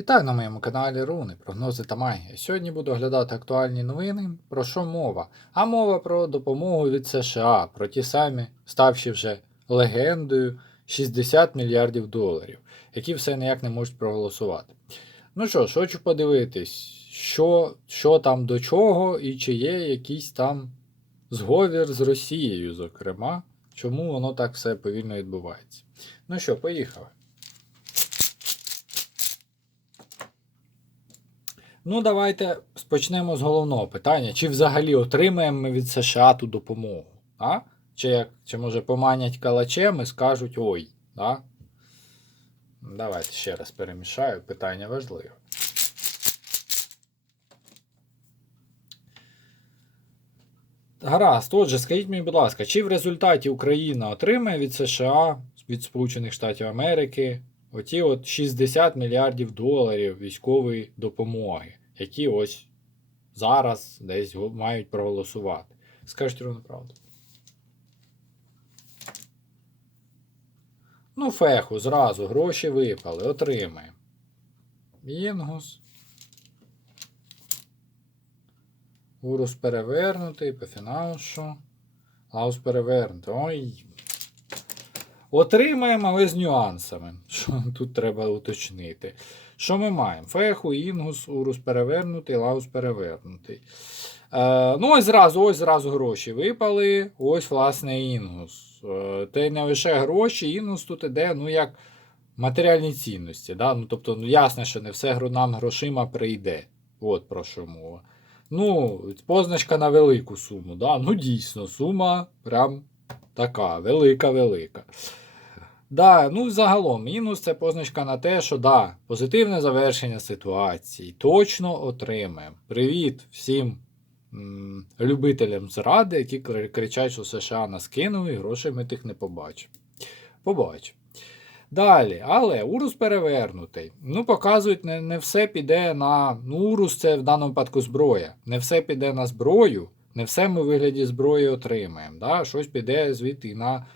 Вітаю на моєму каналі Руни, прогнози та магія. Сьогодні буду оглядати актуальні новини. Про що мова? А мова про допомогу від США, про ті самі, ставши вже легендою, 60 мільярдів доларів, які все ніяк не можуть проголосувати. Ну що ж, хочу подивитись, що, що там до чого, і чи є якийсь там зговір з Росією, зокрема, чому воно так все повільно відбувається. Ну що, поїхали. Ну, давайте почнемо з головного питання. Чи взагалі отримаємо ми від США ту допомогу? А? Чи, як, чи може поманять калачем і скажуть ой. Да? Давайте ще раз перемішаю. Питання важливе. Гаразд, отже, скажіть мені, будь ласка, чи в результаті Україна отримає від США, від Сполучених Штатів Америки, оті от 60 мільярдів доларів військової допомоги, які ось зараз десь мають проголосувати? Скажіть рівно правду. Ну, феху, зразу, гроші випали, отримаємо. Інгус. Урус перевернутий, по фінансу. Аус перевернутий. Ой. Отримаємо, але з нюансами. Що тут треба уточнити. Що ми маємо? Феху, інгус, урус перевернутий, лаус перевернутий. Е, ну, ось зразу, ось зразу гроші випали. Ось, власне, інгус. Е, та й не лише гроші, інгус тут іде, ну, як матеріальні цінності. Да? Ну, тобто, ну, ясно, що не все нам грошима прийде. От про що мова. Ну, позначка на велику суму. Да? Ну, дійсно, сума прям така, велика-велика. Да, ну загалом, мінус це позначка на те, що да, позитивне завершення ситуації. Точно отримаємо. Привіт всім м, любителям зради, які кричать, що США нас кинули, і грошей ми тих не побачимо. Побачимо. Далі, але урус перевернутий. Ну, показують, не, не все піде на. Ну, урус це в даному випадку зброя. Не все піде на зброю, не все ми в вигляді зброї отримаємо. Да? Щось піде звідти на,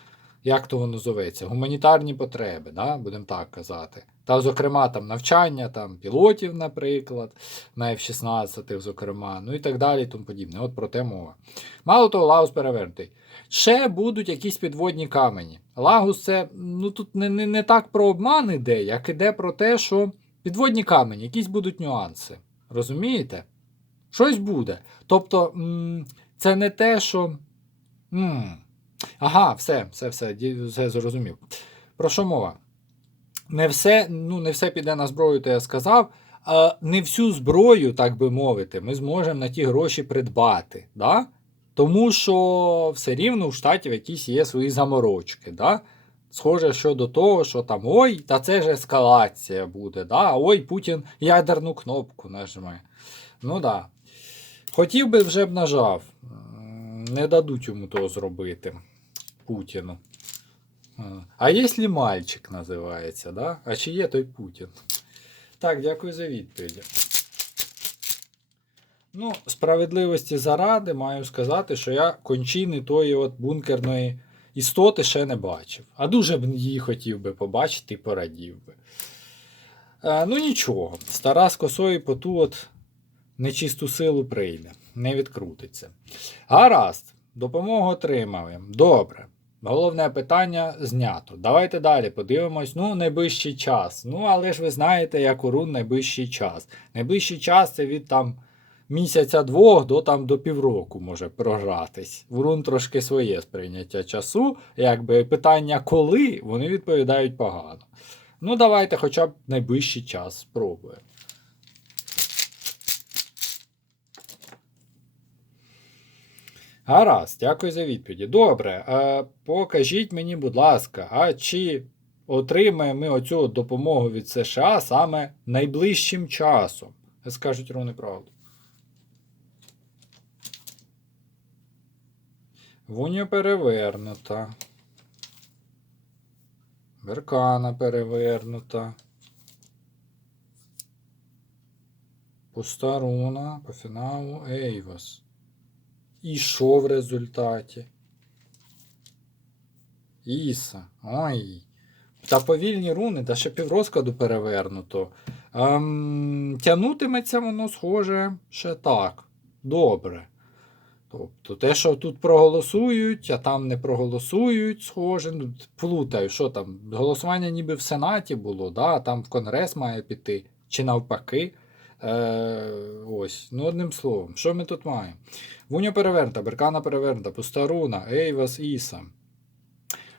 як то воно зоветься, гуманітарні потреби, да? будемо так казати. Та, зокрема, там навчання там, пілотів, наприклад, на F-16, зокрема, ну і так далі, тому подібне. От про те мова. Мало того, Лаус перевернутий. Ще будуть якісь підводні камені. Лагус це ну тут не, не, не так про обман іде, як іде про те, що підводні камені, якісь будуть нюанси. Розумієте? Щось буде. Тобто, це не те, що. м, Ага, все, все, все, все зрозумів. Про що мова? Не все, ну, не все піде на зброю, то я сказав. А не всю зброю, так би мовити, ми зможемо на ті гроші придбати. Да? Тому що все рівно в штатів якісь є свої заморочки. Да? Схоже щодо того, що там ой, та це ж ескалація буде. Да? Ой, Путін ядерну кнопку нажме. Ну да. Хотів би вже б нажав. Не дадуть йому того зробити. Путіну. А, А якщо мальчик називається, да? А чи є той Путін? Так, дякую за відповідь. Ну, справедливості заради маю сказати, що я кончини тої от бункерної істоти ще не бачив. А дуже б її хотів би побачити і порадів би. Е, ну нічого, стара з косою по ту от нечисту силу прийде, не відкрутиться. Гаразд, допомогу отримали. Добре. Головне питання знято. Давайте далі подивимось. Ну, найближчий час. Ну, але ж ви знаєте, як у рун найближчий час. Найближчий час це від там місяця двох до там до півроку може програтись. В рун трошки своє сприйняття часу. Якби питання коли, вони відповідають погано. Ну, давайте хоча б найближчий час спробуємо. Гаразд, дякую за відповіді. Добре, е, покажіть мені, будь ласка, а чи отримаємо ми оцю допомогу від США саме найближчим часом? Скажуть руни правду. Вуня перевернута. Веркана перевернута. Пуста руна по фіналу Ейвас. І що в результаті? Іса. Ой. Та повільні руни, та ще піврозкладу перевернуто. Ем, тянутиметься воно схоже ще так. Добре. Тобто те, що тут проголосують, а там не проголосують, схоже. Ну, плутаю, що там? Голосування ніби в Сенаті було, да? а там в Конгрес має піти, чи навпаки. Е, ось, ну одним словом, що ми тут маємо? Вуня перевернута, Беркана перевернута, Пустаруна, Ейвас, Іса.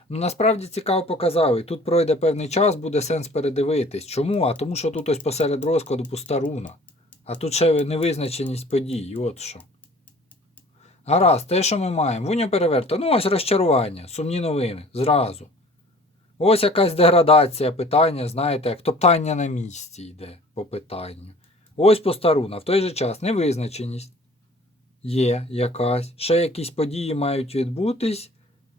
Ну, насправді цікаво показав, і тут пройде певний час, буде сенс передивитись. Чому? А тому, що тут ось посеред розкладу Пустаруна. А тут ще невизначеність подій, от що. Гаразд, те, що ми маємо. Вуня переверта. Ну, ось розчарування, сумні новини. Зразу. Ось якась деградація питання, знаєте, як топтання на місці йде по питанню. Ось постаруна. В той же час невизначеність. Є якась. Ще якісь події мають відбутись,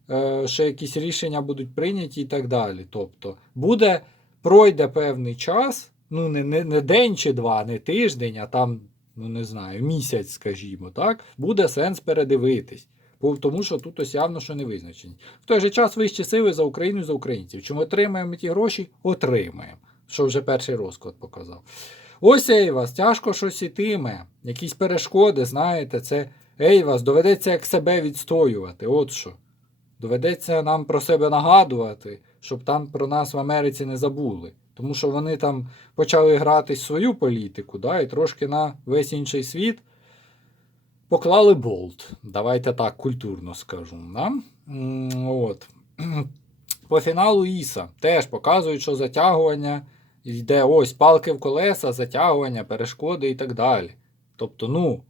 е, ще якісь рішення будуть прийняті і так далі. Тобто, буде, пройде певний час, ну не, не, не день чи два, не тиждень, а там, ну не знаю, місяць, скажімо, так, буде сенс передивитись. Тому що тут ось явно, що не визначені. В той же час вищі сили за Україну і за українців. Чи ми отримаємо ті гроші? Отримаємо. Що вже перший розклад показав. Ось Ейвас, тяжко щось ітиме. Якісь перешкоди, знаєте, це Ейвас, доведеться як себе відстоювати. От що. Доведеться нам про себе нагадувати, щоб там про нас в Америці не забули. Тому що вони там почали грати свою політику, да, і трошки на весь інший світ поклали болт. Давайте так культурно скажу. Да? От. По фіналу Іса теж показують, що затягування йде ось палки в колеса, затягування, перешкоди і так далі. Тобто, ну,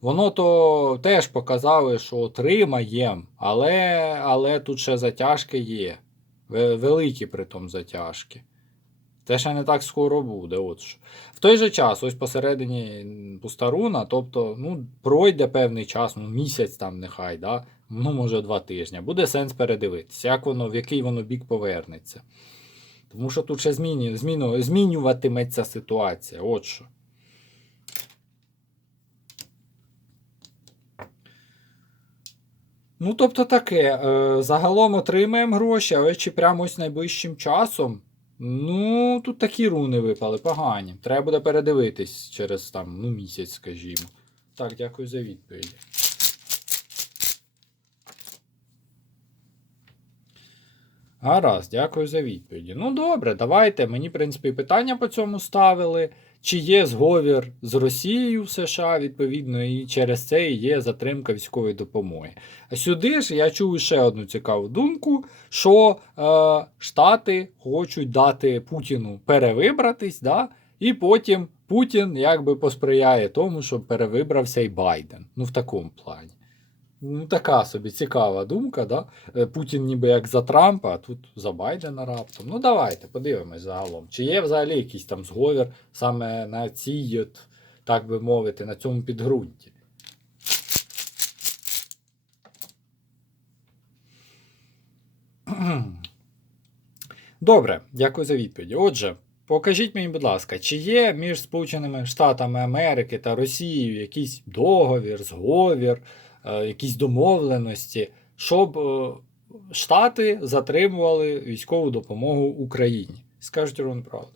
воно то теж показали, що отримаємо, але, але тут ще затяжки є. Великі при тому затяжки. Це ще не так скоро буде. От що. В той же час, ось посередині Пустаруна, тобто, ну, пройде певний час, ну, місяць там нехай, да? ну, може, два тижні. Буде сенс передивитися, як воно, в який воно бік повернеться. Тому що тут ще зміні, зміну, змінюватиметься ситуація. От що. Ну, тобто таке. Е, загалом отримаємо гроші, але чи прямо ось найближчим часом. Ну, тут такі руни випали, погані. Треба буде передивитись через там, ну, місяць, скажімо. Так, дякую за відповідь. Гаразд, дякую за відповіді. Ну, добре, давайте. Мені, в принципі, питання по цьому ставили. Чи є зговір з Росією в США, відповідно, і через це є затримка військової допомоги. А сюди ж я чую ще одну цікаву думку, що е, Штати хочуть дати Путіну перевибратись, да? і потім Путін якби посприяє тому, щоб перевибрався і Байден. Ну, в такому плані. Ну, така собі цікава думка, да? Е, Путін ніби як за Трампа, а тут за Байдена раптом. Ну, давайте подивимось загалом. Чи є взагалі якийсь там зговір саме на цій, от, так би мовити, на цьому підґрунті. Добре, дякую за відповідь. Отже, покажіть мені, будь ласка, чи є між Сполученими Штатами Америки та Росією якийсь договір, зговір, якісь домовленості, щоб е, Штати затримували військову допомогу Україні? Скажуть вам правду.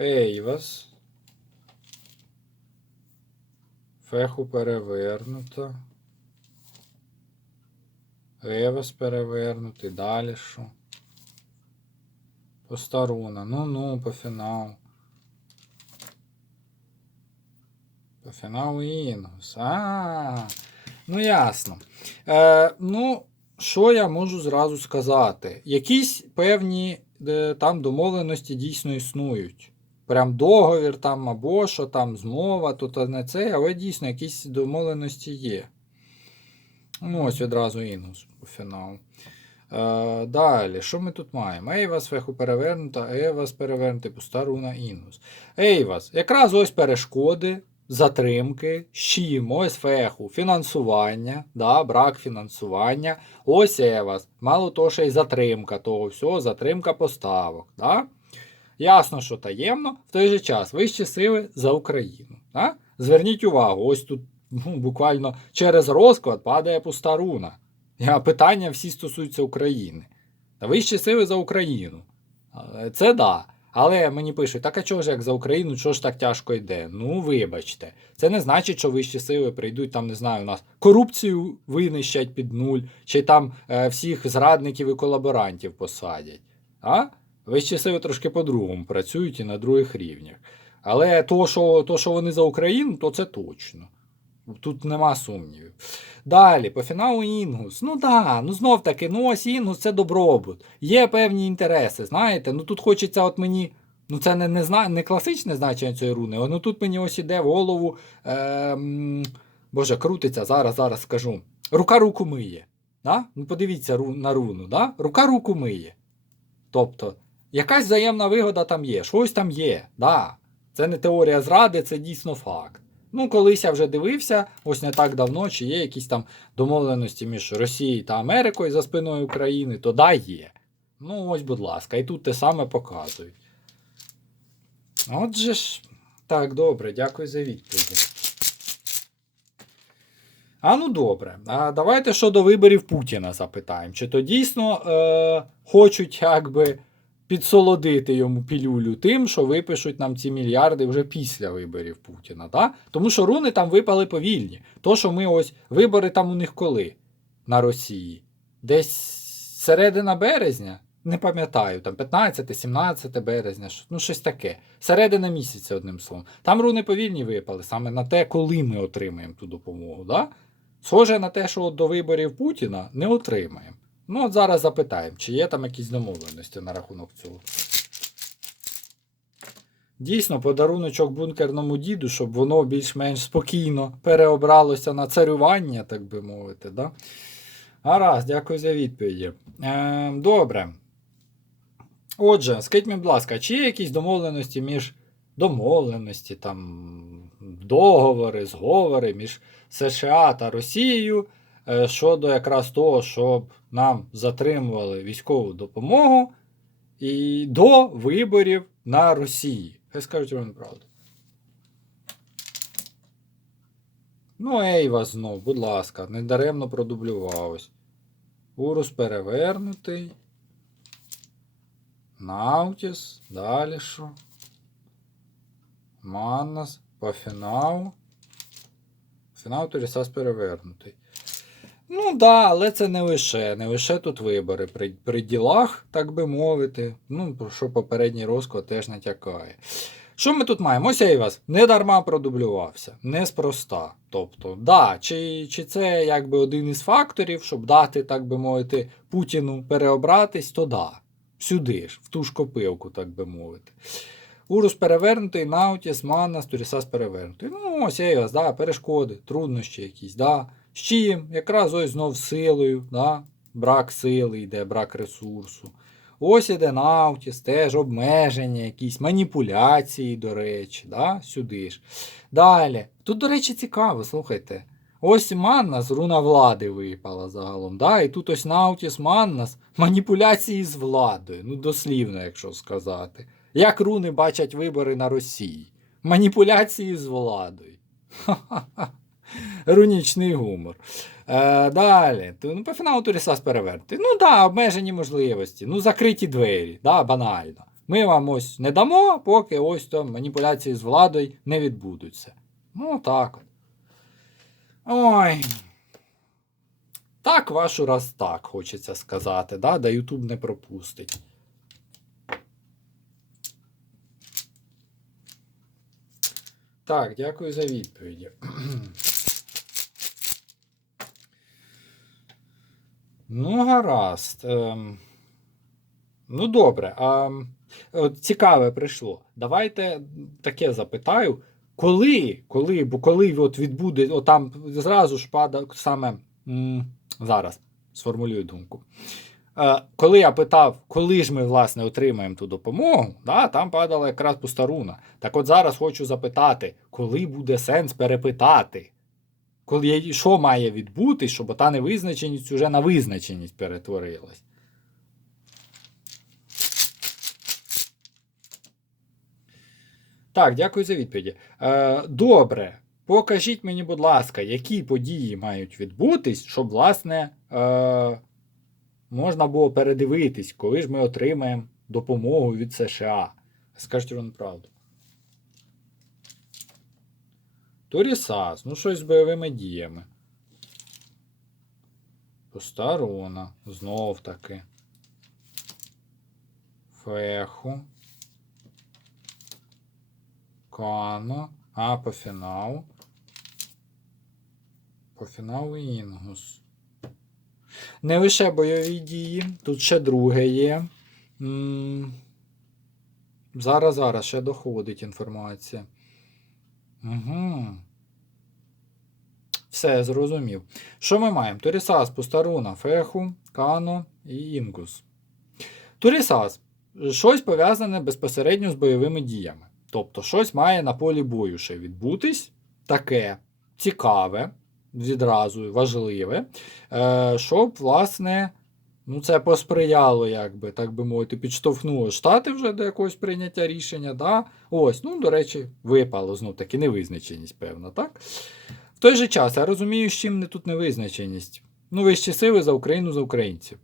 Ейвас. Феху перевернуто. Ревес перевернутий, далі що? Постаруна. Ну-ну, по фіналу. По фіналу Інгус. А, ну ясно. Е, ну, що я можу зразу сказати? Якісь певні е, там домовленості дійсно існують. Прям договір там або що там змова, тут не це, але дійсно якісь домовленості є. Ну, ось відразу Інгус по фіналу. Е, далі, що ми тут маємо? Ейвас, феху перевернута, Евас перевернутий, пуста руна Інгус. Ейвас, якраз ось перешкоди, затримки, щім, ось феху, фінансування, да, брак фінансування. Ось Евас. Мало того, що й затримка того всього, затримка поставок. Да? Ясно, що таємно, в той же час вищі сили за Україну. Да? Зверніть увагу, ось тут ну, буквально через розклад падає пуста руна. Питання всі стосуються України. Та вищі сили за Україну. Е, Це да. Але мені пишуть, так а чого ж як за Україну, чого ж так тяжко йде? Ну, вибачте, це не значить, що вищі сили прийдуть там, не знаю, у нас корупцію винищать під нуль, чи там е, всіх зрадників і колаборантів посадять. А? Вищі сили трошки по-другому працюють і на других рівнях. Але то, що, то, що вони за Україну, то це точно. Тут нема сумнівів. Далі, по фіналу Інгус. Ну да, ну знов таки, ну ось Інгус це добробут. Є певні інтереси, знаєте. Ну тут хочеться от мені. Ну це не, не, зна, не класичне значення цієї руни, ну тут мені ось іде в голову. Е, Боже, крутиться, зараз, зараз скажу. Рука руку миє. Да? Ну подивіться ру, на руну, да? рука руку миє. Тобто, якась взаємна вигода там є, щось там є. Да. Це не теорія зради, це дійсно факт. Ну, колись я вже дивився, ось не так давно, чи є якісь там домовленості між Росією та Америкою за спиною України, то да, є. Ну, ось, будь ласка, і тут те саме показують. Отже ж, так, добре, дякую за відповіді. А ну добре. А давайте щодо виборів Путіна запитаємо. Чи то дійсно е, хочуть якби підсолодити йому пілюлю тим, що випишуть нам ці мільярди вже після виборів Путіна. Да? Тому що руни там випали повільні. То, що ми ось вибори там у них коли на Росії? Десь середина березня. Не пам'ятаю, там 15-17 березня, ну щось таке. Середина місяця, одним словом. Там руни повільні випали саме на те, коли ми отримаємо ту допомогу. Да? Схоже на те, що до виборів Путіна не отримаємо. Ну, от зараз запитаємо, чи є там якісь домовленості на рахунок цього. Дійсно, подаруночок бункерному діду, щоб воно більш-менш спокійно переобралося на царювання, так би мовити. Да? Гаразд, дякую за відповіді. Е, добре. Отже, скажіть мені, будь ласка, чи є якісь домовленості між домовленості, там, договори, зговори між США та Росією щодо якраз того, щоб нам затримували військову допомогу і до виборів на Росії. Хай скажуть вам правду. Ну, Ейва знов, будь ласка, недаремно продублювалось. Урус перевернутий. Наутіс. Далі що? Маннас. По фіналу. Фінал Турісас перевернутий. Ну да, але це не лише. Не лише тут вибори. При, при ділах, так би мовити. Ну, про що попередній розклад теж натякає. Що ми тут маємо? Ось я і вас не дарма продублювався, неспроста. Тобто, да, чи, чи це якби один із факторів, щоб дати, так би мовити, Путіну переобратись, то да. Сюди ж, в ту ж копилку, так би мовити. Урус перевернутий, Наутіс, Маннас, Турісас перевернутий. Ну, ось я і вас, да, перешкоди, труднощі якісь, да. З чим? Якраз ось знов силою, да? брак сили йде, брак ресурсу. Ось іде Наутіс, теж обмеження, якісь маніпуляції, до речі, да? сюди ж. Далі. Тут, до речі, цікаво, слухайте. Ось Маннас, руна влади випала загалом. Да? І тут ось Наутіс Маннас, маніпуляції з владою. Ну, дослівно, якщо сказати. Як руни бачать вибори на Росії? Маніпуляції з владою. Ха-ха-ха. Рунічний гумор. Е, далі. Ну, по фіналу Турісас перевернути. Ну да, обмежені можливості. Ну, закриті двері. Да, банально. Ми вам ось не дамо, поки ось там маніпуляції з владою не відбудуться. Ну, так. от. Ой. Так, вашу раз так, хочеться сказати, да? да Ютуб не пропустить. Так, дякую за відповіді. Ну, гаразд. Ем, ну, добре. А, от цікаве прийшло. Давайте таке запитаю. Коли, коли, бо коли от відбуде, от там зразу ж падає саме м, зараз сформулюю думку. Е, коли я питав, коли ж ми власне отримаємо ту допомогу, да, там падала якраз пуста руна. Так от зараз хочу запитати, коли буде сенс перепитати? Коли що має відбутись, щоб та невизначеність уже на визначеність перетворилась? Так, дякую за відповіді. Е, добре, покажіть мені, будь ласка, які події мають відбутись, щоб, власне, е, можна було передивитись, коли ж ми отримаємо допомогу від США. Скажіть вам правду. Турісас, ну щось з бойовими діями. Постарона, знов таки. Феху. Кано. А, по фіналу. По фіналу Інгус. Не лише бойові дії, тут ще друге є. Зараз, зараз ще доходить інформація. Угу. Все, зрозумів. Що ми маємо? Турісас, Пустаруна, Феху, Кано і Інгус. Турісас щось пов'язане безпосередньо з бойовими діями. Тобто, щось має на полі бою ще відбутись, таке цікаве, відразу важливе, е, щоб, власне, ну, це посприяло, якби, так би мовити, підштовхнуло Штати вже до якогось прийняття рішення. Да? Ось, ну, до речі, випало знов таки невизначеність, певна, так? В той же час я розумію, з чим не тут невизначеність. Ну, вищі сили за Україну за українців.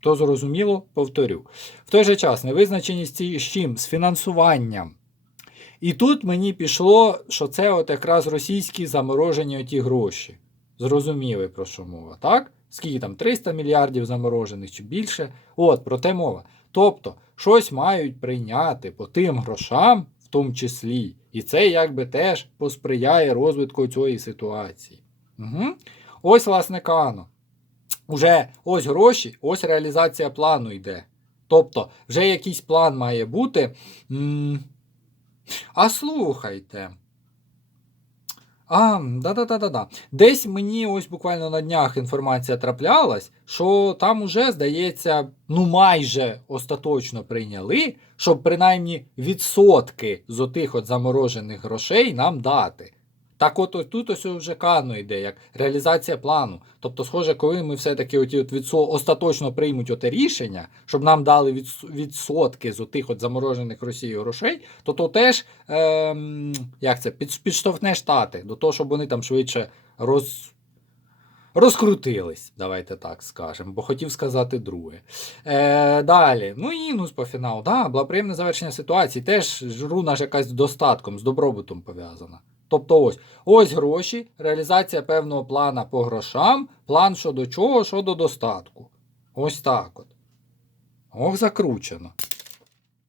То зрозуміло, повторю. В той же час невизначеність з чим? З фінансуванням. І тут мені пішло, що це от якраз російські заморожені оті гроші. Зрозуміли, про що мова, так? Скільки там 300 мільярдів заморожених чи більше. От, про те мова. Тобто, щось мають прийняти по тим грошам, в тому числі. І це якби теж посприяє розвитку цієї ситуації. Угу. Ось, власне, Кано. Уже ось гроші, ось реалізація плану йде. Тобто, вже якийсь план має бути. М, А слухайте. А, да-да-да-да-да. Десь мені ось буквально на днях інформація траплялась, що там уже, здається, ну майже остаточно прийняли, щоб принаймні відсотки з отих от заморожених грошей нам дати. Так от тут ось вже кано йде, як реалізація плану. Тобто, схоже, коли ми все-таки от відсо... остаточно приймуть оте рішення, щоб нам дали відс- відсотки з отих от заморожених Росією грошей, то то теж ем, як це, під, підштовхне штати до того, щоб вони там швидше роз, розкрутились, давайте так скажемо, бо хотів сказати друге. Е, далі, ну і Інгус по фіналу. Да, благоприємне завершення ситуації. Теж руна ж якась з достатком, з добробутом пов'язана. Тобто ось ось гроші, реалізація певного плана по грошам, план щодо чого, щодо достатку. Ось так от. Ох, закручено.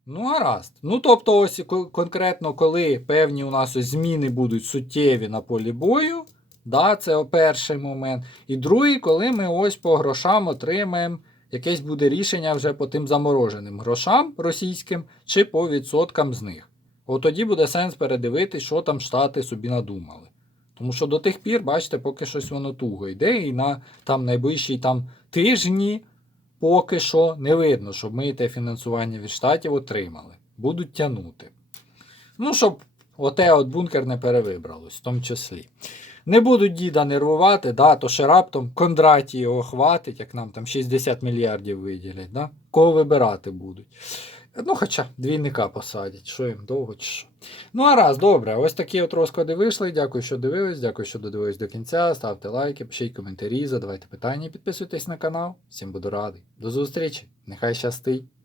Ну, гаразд. Ну, тобто, ось конкретно, коли певні у нас ось зміни будуть суттєві на полі бою, да, це перший момент. І другий, коли ми ось по грошам отримаємо якесь буде рішення вже по тим замороженим грошам російським чи по відсоткам з них. От тоді буде сенс передивитись, що там Штати собі надумали. Тому що до тих пір, бачите, поки щось воно туго йде, і на там найближчі там тижні поки що не видно, щоб ми те фінансування від штатів отримали. Будуть тягнути. Ну, щоб оте от бункер не перевибралось, в тому числі. Не будуть діда нервувати, да, то ще раптом Кондраті його хватить, як нам там 60 мільярдів виділять. Да? Кого вибирати будуть. Ну, хоча двійника посадять, що їм довго чи що. Ну, а раз, добре, ось такі от розклади вийшли. Дякую, що дивились, дякую, що додивились до кінця. Ставте лайки, пишіть коментарі, задавайте питання, підписуйтесь на канал. Всім буду радий. До зустрічі! Нехай щастить!